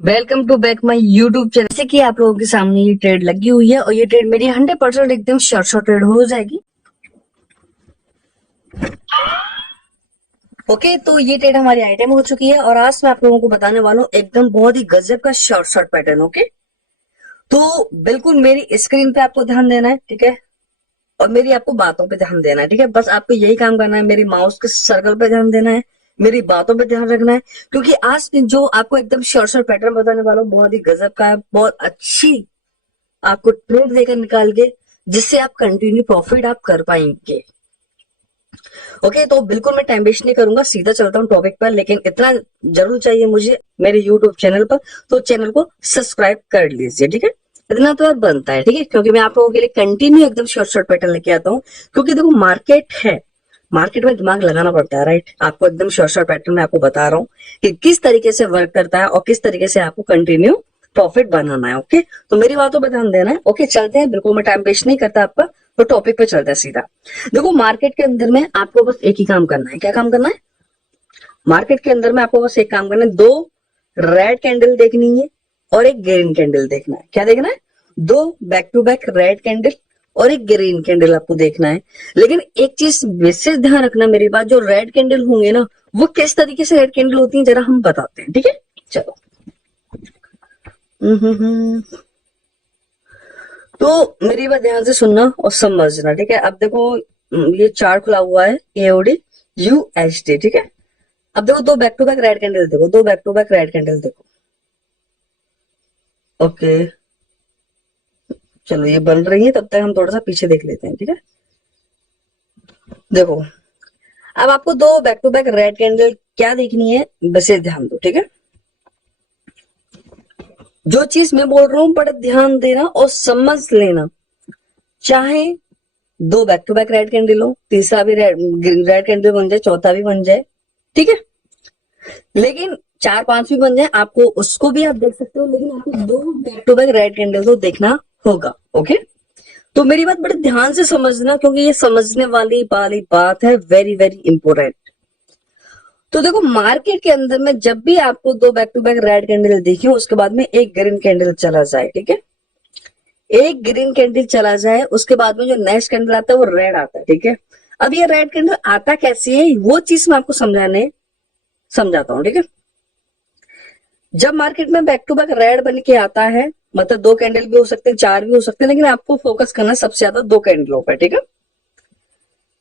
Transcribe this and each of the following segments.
Welcome to back my YouTube channel. जैसे कि आप लोगों के सामने ये ट्रेड लगी हुई है और ये ट्रेड मेरी 100% एकदम शॉर्ट ट्रेड हो जाएगी। ओके, तो ये ट्रेड हमारी आइटम हो चुकी है और आज मैं आप लोगों को बताने वाला हूँ एकदम बहुत ही गजब का शॉर्ट पैटर्न। ओके, तो बिल्कुल मेरी स्क्रीन पे आपको ध्यान देना है, ठीक है, और मेरी आपको बातों पे ध्यान देना है, ठीक है। बस आपको यही काम करना है, मेरी माउस के सर्कल पे ध्यान देना है, मेरी बातों पे ध्यान रखना है, क्योंकि आज जो आपको एकदम शॉर्ट पैटर्न बताने वाला हूँ बहुत ही गजब का है, बहुत अच्छी आपको ट्रेड देकर निकाल के जिससे आप कंटिन्यू प्रॉफिट आप कर पाएंगे। ओके, तो बिल्कुल मैं टाइम वेस्ट नहीं करूंगा, सीधा चलता हूँ टॉपिक पर। लेकिन इतना जरूर चाहिए मुझे मेरे यूट्यूब चैनल पर, तो चैनल को सब्सक्राइब कर लीजिए, ठीक है। इतना तो यार बनता है, ठीक है, क्योंकि मैं आप लोगों के लिए कंटिन्यू एकदम शॉर्ट पैटर्न लेके आता हूँ। क्योंकि देखो मार्केट है, मार्केट में दिमाग लगाना पड़ता है, राइट। आपको एकदम शॉर्ट पैटर्न में आपको बता रहा हूँ कि किस तरीके से वर्क करता है और किस तरीके से आपको कंटिन्यू प्रॉफिट बनाना है। ओके, तो मेरी बातों पर ध्यान देना है। ओके, चलते हैं, बिल्कुल मैं टाइम वेस्ट नहीं करता आपका, तो टॉपिक पे चलते हैं सीधा। देखो मार्केट के अंदर में आपको बस एक ही काम करना है। क्या काम करना है? मार्केट के अंदर में आपको बस एक काम करना है, दो रेड कैंडल देखनी है और एक ग्रीन कैंडल देखना है। क्या देखना है? दो back to back red candle और एक ग्रीन कैंडल आपको देखना है। लेकिन एक चीज विशेष ध्यान रखना मेरी बात, जो रेड कैंडल होंगे ना, वो किस तरीके से रेड कैंडल होती है जरा हम बताते हैं, ठीक है। चलो, तो मेरी बात ध्यान से सुनना और समझना, ठीक है। अब देखो ये चार्ट खुला हुआ है एओडी यूएसडी, ठीक है। अब देखो दो back to back red candle देखो, दो back to back red candle देखो। ओके, चलो ये बन रही है, तब तक हम थोड़ा सा पीछे देख लेते हैं, ठीक है। देखो अब आपको दो back to back red candle क्या देखनी है, बस ये ध्यान दो, ठीक है। जो चीज मैं बोल रहा हूं बड़ा ध्यान देना और समझ लेना। चाहे दो back to back red candle हो, तीसरा भी रेड कैंडल बन जाए, चौथा भी बन जाए, ठीक है। लेकिन चार पांच भी बन जाए, आपको उसको भी आप देख सकते हो, लेकिन आपको दो back to back red candle तो देखना होगा। ओके, तो मेरी बात बड़े ध्यान से समझना, क्योंकि ये समझने वाली बात है, वेरी वेरी इंपॉर्टेंट। तो देखो मार्केट के अंदर में जब भी आपको दो back to back red candle दिखे, उसके बाद में एक ग्रीन कैंडल चला जाए, ठीक है, एक ग्रीन कैंडल चला जाए, उसके बाद में जो नेक्स्ट कैंडल आता है वो रेड आता है, ठीक है। अब ये रेड कैंडल आता कैसे है, वो चीज मैं आपको समझाता हूँ, ठीक है। जब मार्केट में बैक टू बैक रेड बन के आता है, मतलब दो कैंडल भी हो सकते हैं, चार भी हो सकते हैं, लेकिन आपको फोकस करना है सबसे ज्यादा दो कैंडलों पर, ठीक है।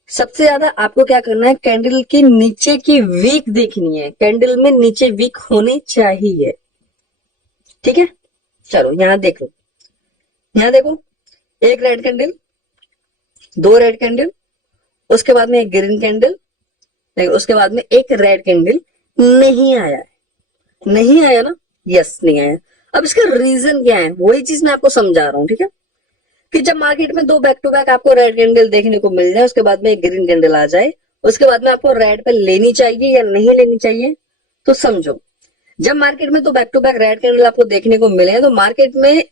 सबसे ज्यादा आपको क्या करना है, कैंडल की नीचे की वीक देखनी है, कैंडल में नीचे वीक होनी चाहिए, ठीक है। चलो यहां देख लो, यहां देखो, एक रेड कैंडल, दो रेड कैंडल, उसके बाद में एक ग्रीन कैंडल, उसके बाद में एक रेड कैंडल नहीं आया है। नहीं आया ना? यस, नहीं आया। अब इसका रीजन क्या है, वही चीज मैं आपको समझा रहा हूँ, ठीक है। कि जब मार्केट में दो बैक टू बैक आपको रेड कैंडल देखने को मिल जाए, उसके बाद में एक ग्रीन कैंडल आ जाए, उसके बाद में आपको रेड पे लेनी चाहिए या नहीं लेनी चाहिए, तो समझो। जब मार्केट में दो back to back red candle आपको देखने को मिले, तो मार्केट में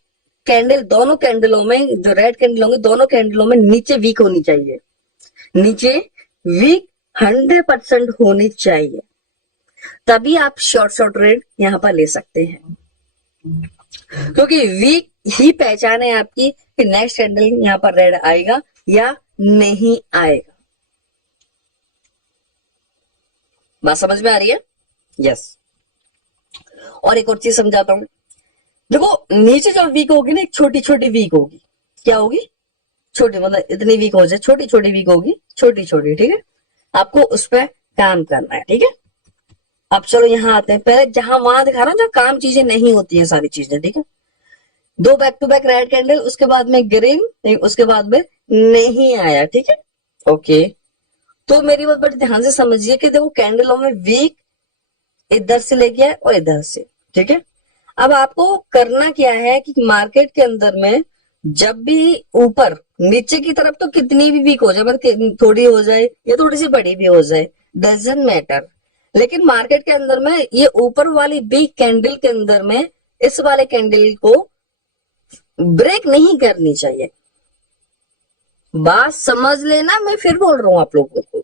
कैंडल, दोनों कैंडलों में जो रेड कैंडल होंगे, दोनों कैंडलों में नीचे वीक होनी चाहिए, नीचे वीक 100% होनी चाहिए, तभी आप शॉर्ट ट्रेड यहां पर ले सकते हैं। क्योंकि वीक ही पहचान है आपकी कि नेक्स्ट कैंडल यहां पर रेड आएगा या नहीं आएगा। बात समझ में आ रही है? यस। और एक और चीज समझाता हूं। देखो नीचे जो वीक होगी ना, एक छोटी छोटी वीक होगी। क्या होगी? छोटी, मतलब इतनी वीक हो जाए, छोटी छोटी वीक होगी, छोटी छोटी, ठीक है। आपको उस पर काम करना है, ठीक है। अब चलो यहां आते हैं, पहले जहां वहां दिखा रहा हूं जहां काम चीजें नहीं होती है, सारी चीजें, ठीक है। दो back to back red candle, उसके बाद में ग्रीन, उसके बाद में नहीं आया, ठीक है। ओके, तो मेरी बात बड़ी ध्यान से समझिए कि देखो कैंडलों में वीक इधर से लेके आए और इधर से, ठीक है। अब आपको करना क्या है कि मार्केट के अंदर में जब भी ऊपर नीचे की तरफ तो कितनी भी वीक हो जाए, मतलब थोड़ी हो जाए या थोड़ी सी बड़ी भी हो जाए, डजंट मैटर, लेकिन मार्केट के अंदर में ये ऊपर वाली वीक कैंडल के अंदर में इस वाले कैंडल को ब्रेक नहीं करनी चाहिए। बात समझ लेना, मैं फिर बोल रहा हूं आप लोगों को।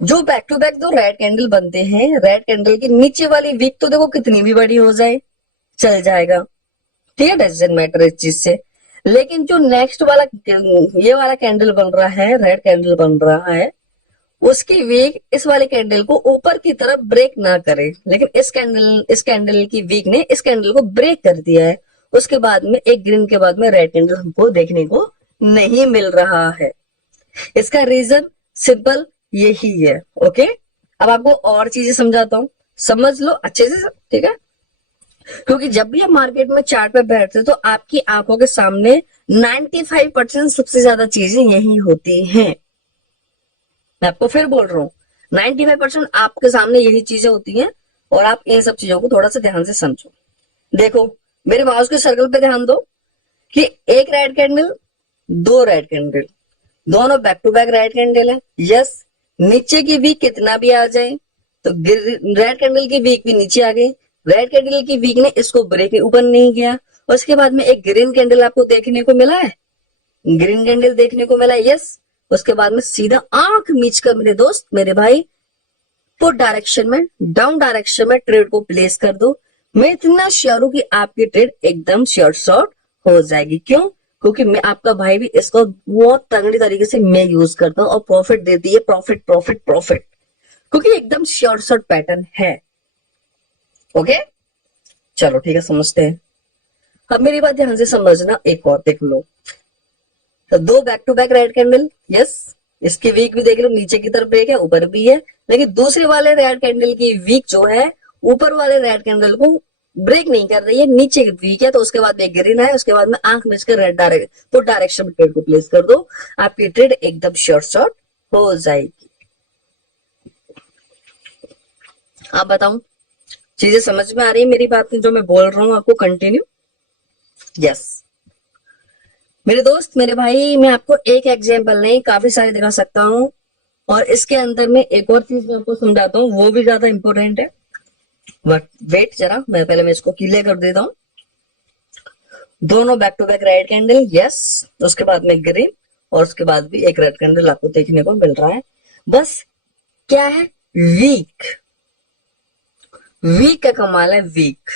जो बैक टू बैक दो रेड कैंडल बनते हैं, रेड कैंडल की नीचे वाली वीक तो देखो कितनी भी बड़ी हो जाए चल जाएगा, ठीक है, डजंट मैटर इस चीज से। लेकिन जो नेक्स्ट वाला ये वाला कैंडल बन रहा है, रेड कैंडल बन रहा है, उसकी वीक इस वाले कैंडल को ऊपर की तरफ ब्रेक ना करे, लेकिन इस कैंडल की वीक ने इस कैंडल को ब्रेक कर दिया है। उसके बाद में एक ग्रीन के बाद में रेड कैंडल हमको देखने को नहीं मिल रहा है। इसका रीजन सिंपल यही है। ओके, अब आपको और चीजें समझाता हूं, समझ लो अच्छे से, ठीक है। क्योंकि जब भी आप मार्केट में चार्ट पे बैठते हो तो आपकी आंखों के सामने 95% सबसे ज्यादा चीजें यही होती हैं। मैं आपको फिर बोल रहा हूँ, 95% आपके सामने यही चीजें होती हैं, और आप इन सब चीजों को थोड़ा सा ध्यान से समझो। देखो मेरे माउस के सर्कल पे ध्यान दो कि एक रेड कैंडल, दो रेड कैंडल, दोनों back to back red candle है। यस, नीचे की वीक कितना भी आ जाए तो रेड कैंडल की वीक भी नीचे आ गई, रेड कैंडल की वीक ने इसको ब्रेक ऊपर नहीं किया। उसके बाद में एक ग्रीन कैंडल आपको देखने को मिला है, ग्रीन कैंडल देखने को मिला है, यस। उसके बाद में सीधा आंख मीच कर मेरे दोस्त, मेरे भाई, पुट डायरेक्शन में, डाउन डायरेक्शन में ट्रेड को प्लेस कर दो। मैं इतना श्योर हूं कि आपकी ट्रेड एकदम श्योर शॉर्ट हो जाएगी। क्यों? क्योंकि मैं आपका भाई भी इसको बहुत तगड़ी तरीके से मैं यूज करता हूँ और प्रॉफिट देती है, प्रॉफिट प्रॉफिट प्रॉफिट, क्योंकि एकदम श्योर शॉर्ट पैटर्न है। ओके, चलो ठीक है, समझते हैं। अब मेरी बात ध्यान से समझना, एक और देख लो। तो दो back to back red candle, yes, इसकी वीक भी देख लो, नीचे की तरफ ब्रेक है, ऊपर भी है, लेकिन दूसरे वाले रेड कैंडल की वीक जो है ऊपर वाले रेड कैंडल को ब्रेक नहीं कर रही है, नीचे की वीक है। तो उसके बाद में ग्रीन है, उसके बाद में आंख मिच कर रेड पुट डायरेक्शन में ट्रेड को प्लेस कर दो, आपकी ट्रेड एकदम श्योर शॉर्ट हो जाएगी। आप बताऊं, चीजें समझ में आ रही है मेरी बात जो मैं बोल रहा हूं आपको? Continue, yes. मेरे दोस्त, मेरे भाई, मैं आपको एक एग्जाम्पल नहीं काफी सारे दिखा सकता हूँ, और इसके अंदर में एक और चीज मैं आपको समझाता हूँ, वो भी ज्यादा इंपॉर्टेंट है। बट वेट जरा, मैं पहले मैं इसको क्लियर कर देता हूँ। दोनों back to back red candle, yes, उसके बाद में ग्रीन, और उसके बाद भी एक रेड कैंडल आपको देखने को मिल रहा है। बस क्या है, वीक, वीक का कमाल है, वीक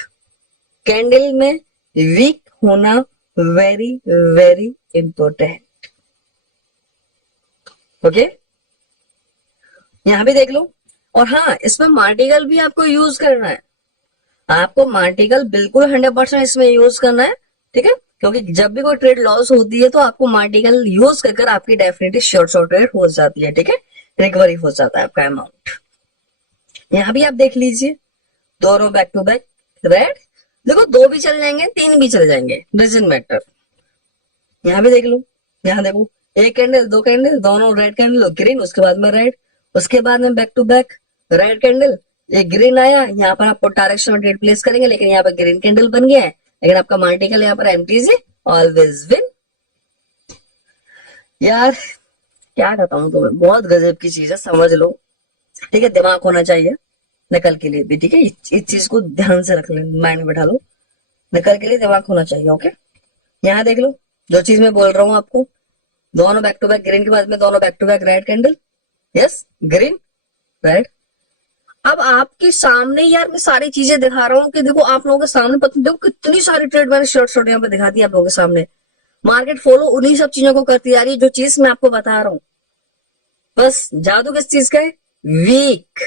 कैंडल में वीक होना वेरी वेरी इंपॉर्टेंट। ओके, यहां भी देख लो। और हाँ, इसमें मार्टिकल भी आपको यूज करना है, आपको मार्टिकल बिल्कुल 100% इसमें यूज करना है, ठीक है। क्योंकि जब भी कोई ट्रेड लॉस होती है तो आपको मार्टिकल यूज कर आपकी डेफिनेटली शॉर्ट शॉर्ट ट्रेड हो जाती है, ठीक है, रिकवरी हो जाता है आपका अमाउंट। यहां भी आप देख लीजिए, दोनों बैक टू बैक रेड, देखो दो भी चल जाएंगे, तीन भी चल जाएंगे, डजंट मैटर। यहां भी देख लो, यहां देखो, एक कैंडल, दो कैंडल, दोनों रेड कैंडल, ग्रीन, उसके बाद में रेड, उसके बाद में back to back red candle, एक ग्रीन आया, यहाँ पर आप डायरेक्शन में ट्रेड प्लेस करेंगे, लेकिन यहाँ पर ग्रीन कैंडल बन गया है, लेकिन आपका मार्टिकल यहाँ पर एम्प्टी से ऑलवेज विन। यार क्या बताऊं तुम्हें, बहुत गजब की चीज है, समझ लो, ठीक है। दिमाग होना चाहिए नकल के लिए भी, ठीक है, इस चीज को ध्यान से रख ले, माइंड में बैठा लो, नकल के लिए दिमाग होना चाहिए। ओके, यहाँ देख लो, जो चीज मैं बोल रहा हूँ आपको, दोनों बैक टू बैक ग्रीन के बाद में दोनों back to back red candle, yes, green red. अब आपके सामने यार मैं सारी चीजें दिखा रहा हूँ कि देखो आप लोगों के सामने, पता देखो कितनी सारी ट्रेड मैंने शॉर्ट शॉर्ट यहाँ पे दिखा दी आप लोगों के सामने। मार्केट फॉलो उन्हीं सब चीजों को करती जा रही है जो चीज मैं आपको बता रहा हूँ। बस जादू किस चीज का है, वीक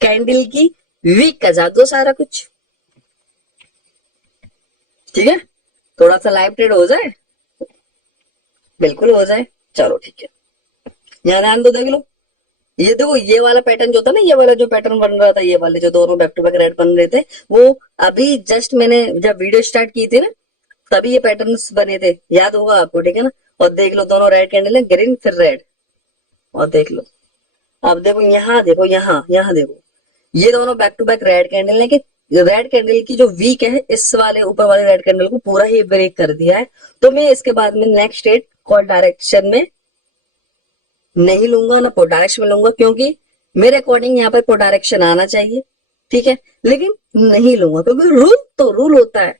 कैंडल की वीक का जादू सारा कुछ, ठीक है। थोड़ा सा लाइव ट्रेड हो जाए, बिल्कुल हो जाए, चलो ठीक है। यहाँ ध्यान दो, देख लो, ये देखो, ये वाला पैटर्न जो था ना, ये वाला जो पैटर्न बन रहा था, ये वाले जो दोनों बैक टू बैक रेड बन रहे थे, वो अभी जस्ट मैंने जब वीडियो स्टार्ट की थी ना, तभी ये पैटर्न्स बने थे, याद होगा आपको, ठीक है ना। और देख लो, दोनों रेड कैंडल है, ग्रीन फिर रेड, और देख लो, अब देखो यहाँ देखो, यहाँ देखो, ये दोनों back to back red candle है कि रेड कैंडल की जो वीक है इस वाले ऊपर वाले रेड कैंडल को पूरा ही ब्रेक कर दिया है। तो मैं इसके बाद में नेक्स्ट ट्रेड कॉल डायरेक्शन में नहीं लूंगा, ना पुट डायरेक्शन में लूंगा, क्योंकि मेरे अकॉर्डिंग यहाँ पर पुट डायरेक्शन आना चाहिए, ठीक है, लेकिन नहीं लूंगा क्योंकि रूल तो रूल होता है।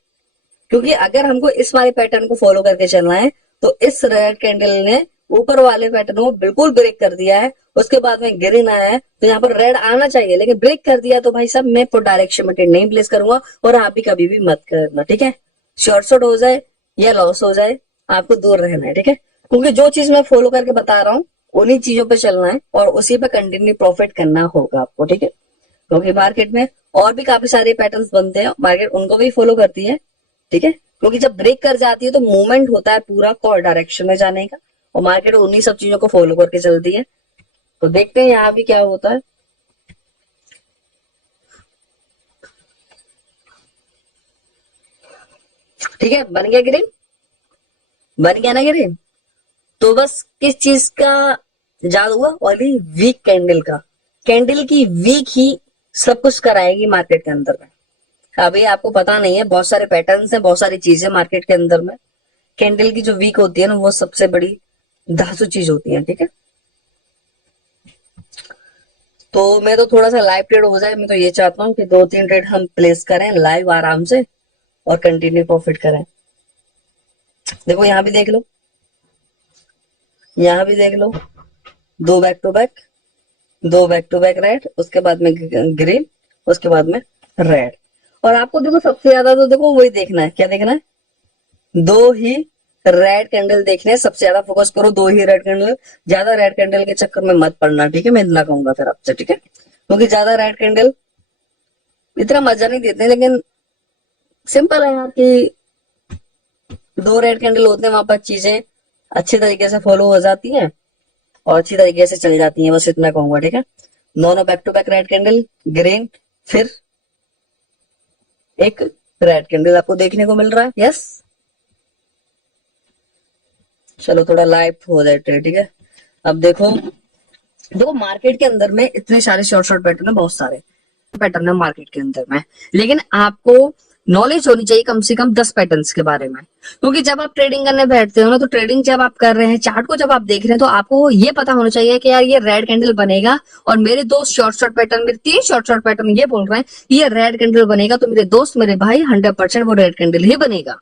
क्योंकि अगर हमको इस वाले पैटर्न को फॉलो करके चलना है तो इस रेड कैंडल ने ऊपर वाले पैटर्न को बिल्कुल ब्रेक कर दिया है, उसके बाद में ग्रीन आया है तो यहाँ पर रेड आना चाहिए, लेकिन ब्रेक कर दिया तो भाई साहब मैं पुट डायरेक्शन में ट्रेड नहीं प्लेस करूंगा, और आप भी कभी भी मत करना, ठीक है। शॉर्ट हो जाए या लॉस हो जाए, आपको दूर रहना है, ठीक है। क्योंकि जो चीज मैं फॉलो करके बता रहा हूँ उन्हीं चीजों पे चलना है और उसी पे कंटिन्यू प्रॉफिट करना होगा आपको, ठीक है। क्योंकि मार्केट में और भी काफी सारे पैटर्न्स बनते हैं, मार्केट उनको भी फॉलो करती है, ठीक है। क्योंकि जब ब्रेक कर जाती है तो मूवमेंट होता है पूरा कॉल डायरेक्शन में जाने का, और मार्केट उन्हीं सब चीजों को फॉलो करके चलती है। तो देखते हैं यहाँ भी क्या होता है। ठीक है, बन गया ग्रीन, बन गया ना ग्रीन। तो बस किस चीज का जादू हुआ, ओनली वीक कैंडल का। कैंडल की वीक ही सब कुछ कराएगी मार्केट के अंदर में। अभी आपको पता नहीं है, बहुत सारे पैटर्न्स हैं, बहुत सारी चीजें मार्केट के अंदर में। कैंडल की जो वीक होती है ना, वो सबसे बड़ी धांसू चीज होती है, ठीक है। तो मैं तो थोड़ा सा लाइव ट्रेड हो जाए, मैं तो ये चाहता हूँ कि 2-3 ट्रेड हम प्लेस करें लाइव आराम से और कंटिन्यू प्रॉफिट करें। देखो यहाँ भी देख लो, यहाँ भी देख लो, 2 back to back, 2 back to back red, उसके बाद में ग्रीन, उसके बाद में रेड। और आपको देखो सबसे ज्यादा तो देखो वही देखना है, क्या देखना है, 2 ही रेड कैंडल देखने हैं, सबसे ज्यादा फोकस करो 2 ही रेड कैंडल। ज्यादा रेड कैंडल के चक्कर में मत पड़ना, ठीक है। मैं इतना कहूंगा फिर आपसे, ठीक है। क्योंकि ज्यादा रेड कैंडल इतना मजा नहीं देते, लेकिन सिंपल है यार कि 2 रेड कैंडल होते हैं, वहां पर चीजें अच्छी तरीके से फॉलो हो जाती हैं और अच्छी तरीके से चल जाती हैं, बस इतना कहूंगा, ठीक है। दोनों back to back red candle, green, फिर एक रेड कैंडल आपको देखने को मिल रहा है, यस। चलो थोड़ा लाइव हो जाए, ठीक है। अब देखो, देखो मार्केट के अंदर में इतने सारे शॉर्ट शॉर्ट पैटर्न है, बहुत सारे पैटर्न है मार्केट के अंदर में, लेकिन आपको नॉलेज होनी चाहिए कम से कम 10 पैटर्न्स के बारे में। क्योंकि जब आप ट्रेडिंग करने बैठते हो ना, तो ट्रेडिंग जब आप कर रहे हैं, चार्ट को जब आप देख रहे हैं, तो आपको ये पता होना चाहिए कि यार ये रेड कैंडल बनेगा, और मेरे दोस्त शॉर्ट शॉर्ट पैटर्न, मेरे 3 शॉर्ट शॉर्ट पैटर्न ये बोल रहे हैं ये रेड कैंडल बनेगा, तो मेरे दोस्त, मेरे भाई 100% वो रेड कैंडल ही बनेगा।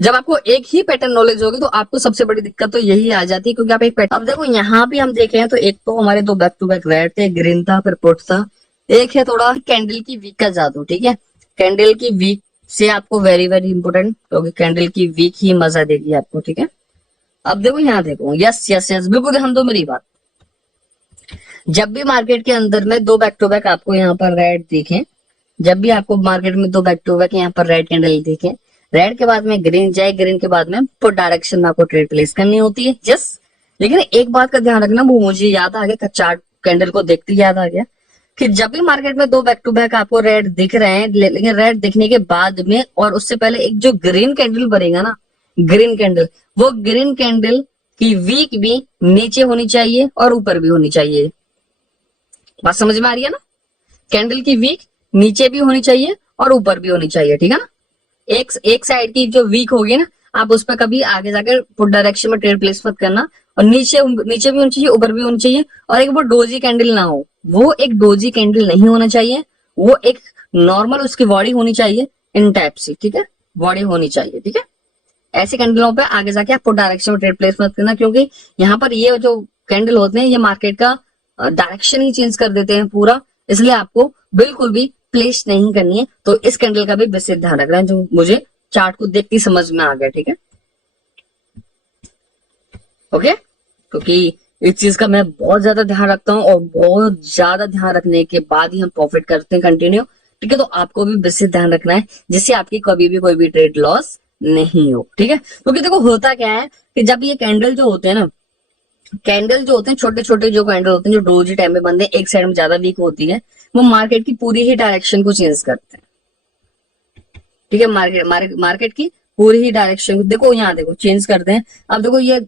जब आपको एक ही पैटर्न नॉलेज होगी तो आपको सबसे बड़ी दिक्कत तो यही आ जाती है, क्योंकि आप एक पैटर्न, अब देखो यहाँ भी हम देखे हैं तो एक तो हमारे 2 बैक टू बैक रेड थे, ग्रीन था, फिर पुट था। एक है थोड़ा कैंडल की वीक का जादू, ठीक है। कैंडल की वीक से आपको वेरी वेरी इंपोर्टेंट, क्योंकि कैंडल की वीक ही मजा देगी आपको, ठीक है। अब देखो यहाँ देखो, यस यस यस, बिल्कुल ध्यान दो मेरी बात। जब भी मार्केट के अंदर में 2 बैक टू बैक आपको यहाँ पर रेड दिखे, जब भी आपको मार्केट में 2 बैक टू बैक यहाँ पर रेड कैंडल दिखे, रेड के बाद में ग्रीन जाए, ग्रीन के बाद में पुट डायरेक्शन में आपको ट्रेड प्लेस करनी होती है, यस। लेकिन एक बात का ध्यान रखना, वो मुझे याद आ गया, चार्ट कैंडल को देखते याद आ गया कि जब भी मार्केट में 2 बैक टू बैक आपको रेड दिख रहे हैं, लेकिन रेड दिखने के बाद में और उससे पहले एक जो ग्रीन कैंडल बनेगा ना, ग्रीन कैंडल, वो ग्रीन कैंडल की वीक भी नीचे होनी चाहिए और ऊपर भी होनी चाहिए। बात समझ में आ रही है ना? कैंडल की वीक नीचे भी होनी चाहिए और ऊपर भी होनी चाहिए, ठीक है ना। एक साइड की जो वीक होगी ना, आप उस पर कभी आगे जाकर पुट डायरेक्शन में ट्रेड प्लेस मत करना, और नीचे नीचे भी होनी चाहिए, ऊपर भी होनी चाहिए। और एक वो डोजी कैंडल ना हो, वो एक डोजी कैंडल नहीं होना चाहिए, वो एक नॉर्मल उसकी बॉडी होनी चाहिए, इन टाइप से, ठीक है, बॉडी होनी चाहिए, ठीक है। ऐसे कैंडलों पे आगे जाके आप पुट डायरेक्शन में ट्रेड प्लेस मत करना, क्योंकि यहाँ पर ये जो कैंडल होते हैं ये मार्केट का डायरेक्शन ही चेंज कर देते हैं पूरा, इसलिए आपको बिल्कुल भी प्लेस नहीं करनी है। तो इस कैंडल का भी विशेष ध्यान रखना है, जो मुझे चार्ट को देखते ही समझ में आ गया, ठीक है, ओके। क्योंकि इस चीज का मैं बहुत ज्यादा ध्यान रखता हूँ, और बहुत ज्यादा ध्यान रखने के बाद ही हम प्रॉफिट करते हैं कंटिन्यू, ठीक है। तो आपको भी विशेष ध्यान रखना है, जिससे आपकी कभी भी कोई भी ट्रेड लॉस नहीं हो, ठीक है। क्योंकि देखो होता क्या है कि जब ये कैंडल जो होते हैं ना, कैंडल जो होते हैं छोटे छोटे जो कैंडल होते हैं, जो डोजी टाइम में बनते हैं, एक साइड में ज्यादा वीक होती है, वो मार्केट की पूरी ही डायरेक्शन को चेंज करते हैं, ठीक है। मार्केट की पूरी ही डायरेक्शन, देखो यहाँ देखो चेंज करते हैं। अब देखो ये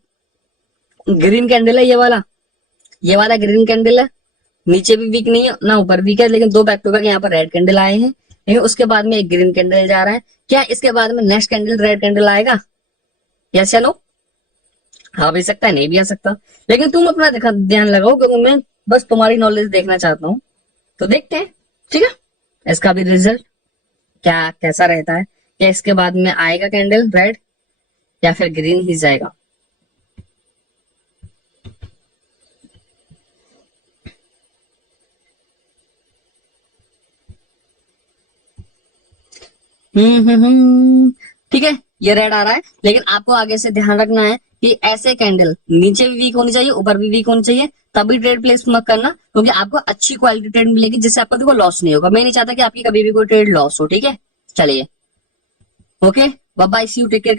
ग्रीन कैंडल है, ये वाला ग्रीन कैंडल है, नीचे भी वीक नहीं है ना ऊपर वीक है, लेकिन 2 बैक टू बैक यहाँ पर रेड कैंडल आए हैं, लेकिन उसके बाद में एक ग्रीन कैंडल जा रहा है। क्या इसके बाद में नेक्स्ट कैंडल रेड कैंडल आएगा? यस या नो? आ भी सकता है, नहीं भी आ सकता, लेकिन तुम अपना ध्यान लगाओ, क्योंकि मैं बस तुम्हारी नॉलेज देखना चाहता हूँ। तो देखते हैं, ठीक है, इसका भी रिजल्ट क्या कैसा रहता है। क्या इसके बाद में आएगा कैंडल रेड, या फिर ग्रीन ही जाएगा? ठीक है, ये रेड आ रहा है, लेकिन आपको आगे से ध्यान रखना है कि ऐसे कैंडल नीचे भी वीक होनी चाहिए, ऊपर भी वीक होनी चाहिए, तभी ट्रेड प्लेस मत करना, क्योंकि आपको अच्छी क्वालिटी ट्रेड मिलेगी जिससे आपको देखो लॉस नहीं होगा। मैं नहीं चाहता कि आपकी कभी भी कोई ट्रेड लॉस हो, ठीक है। चलिए, okay, bye bye, see you, take care.